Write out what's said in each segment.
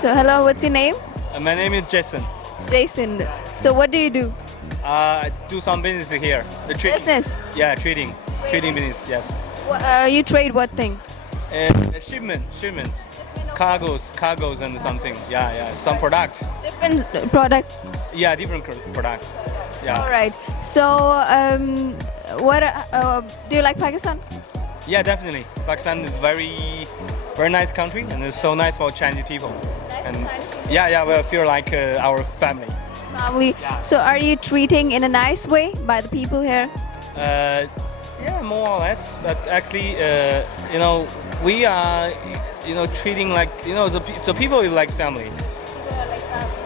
So hello, what's your name? My name is Jason. Jason. So what do you do? I do some business here. The trading. Business. Yeah, trading. Trading business, yes. You trade what thing? Shipment. Cargos and something. Yeah. Some products. Different products. Yeah, different products. Yeah. All right. So what do you like Pakistan? Yeah, definitely. Pakistan is very nice country, and it's so nice for Chinese people. And yeah, we feel like our family. Family. Yeah. So are you treating in a nice way by the people here? Yeah, more or less. But actually, we are, treating like, the people is like family.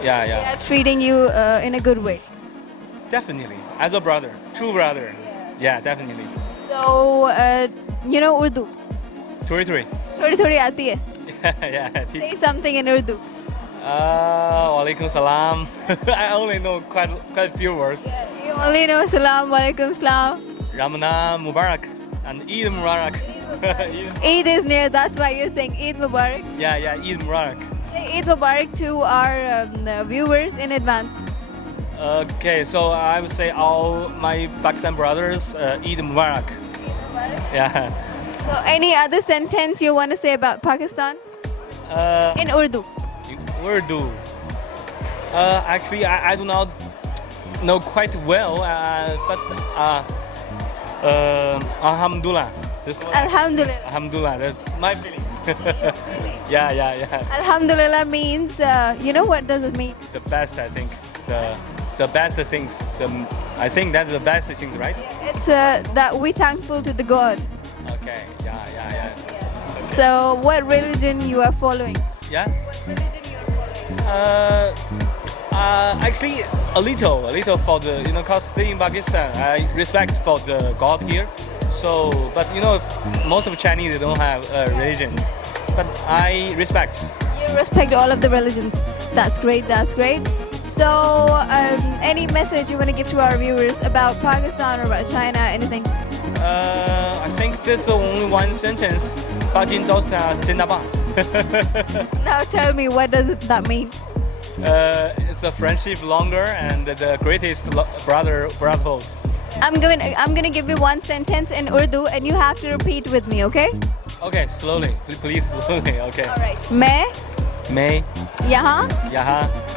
Yeah. They are treating you in a good way. Definitely, as a brother, true brother. Yeah, definitely. So you know Urdu? Turi. थोड़ी थोड़ी आती है. Yeah. Say something in Urdu. Walaikum salam. I only know quite a few words. You only know salam, walaikum salam. Ramadan Mubarak and Eid Mubarak. Eid is near, that's why you're saying Eid Mubarak. Yeah, Eid Mubarak. Say Eid Mubarak to our viewers in advance. Okay, so I would say all my Pakistan brothers, Eid Mubarak. Yeah. So any other sentence you want to say about Pakistan? In Urdu. Urdu. Actually, I do not know quite well, but Alhamdulillah. Alhamdulillah. Alhamdulillah, that's my feeling. Yeah. Alhamdulillah means, you know what does it mean? The best, I think. The best things. I think that's the best things, right? It's that we thankful to the God. Okay, yeah. Okay. So what religion you are following? Yeah? What religion you are following? Actually, a little for the, cause staying in Pakistan, I respect for the God here. So, but most of Chinese, they don't have religion. But I respect. You respect all of the religions. That's great. So, any message you want to give to our viewers about Pakistan or about China, anything? I think there's only one sentence. Pakin dosta Zindabad. Now tell me, what does that mean? It's a friendship longer and the greatest brotherhood. I'm gonna give you one sentence in Urdu and you have to repeat with me, okay? Okay, slowly. Please slowly. Okay. All right. मैं यहाँ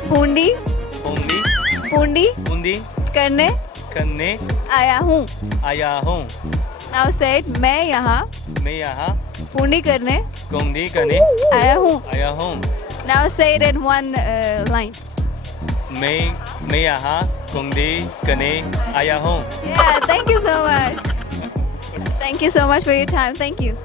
पूंडी करने आया हूँ. Now say it. मैं यहाँ पूंडी करने आया हूँ. Now say it in one line. मैं यहाँ कुंडी करने आया हूँ. Yeah, thank you so much. Thank you so much for your time. Thank you.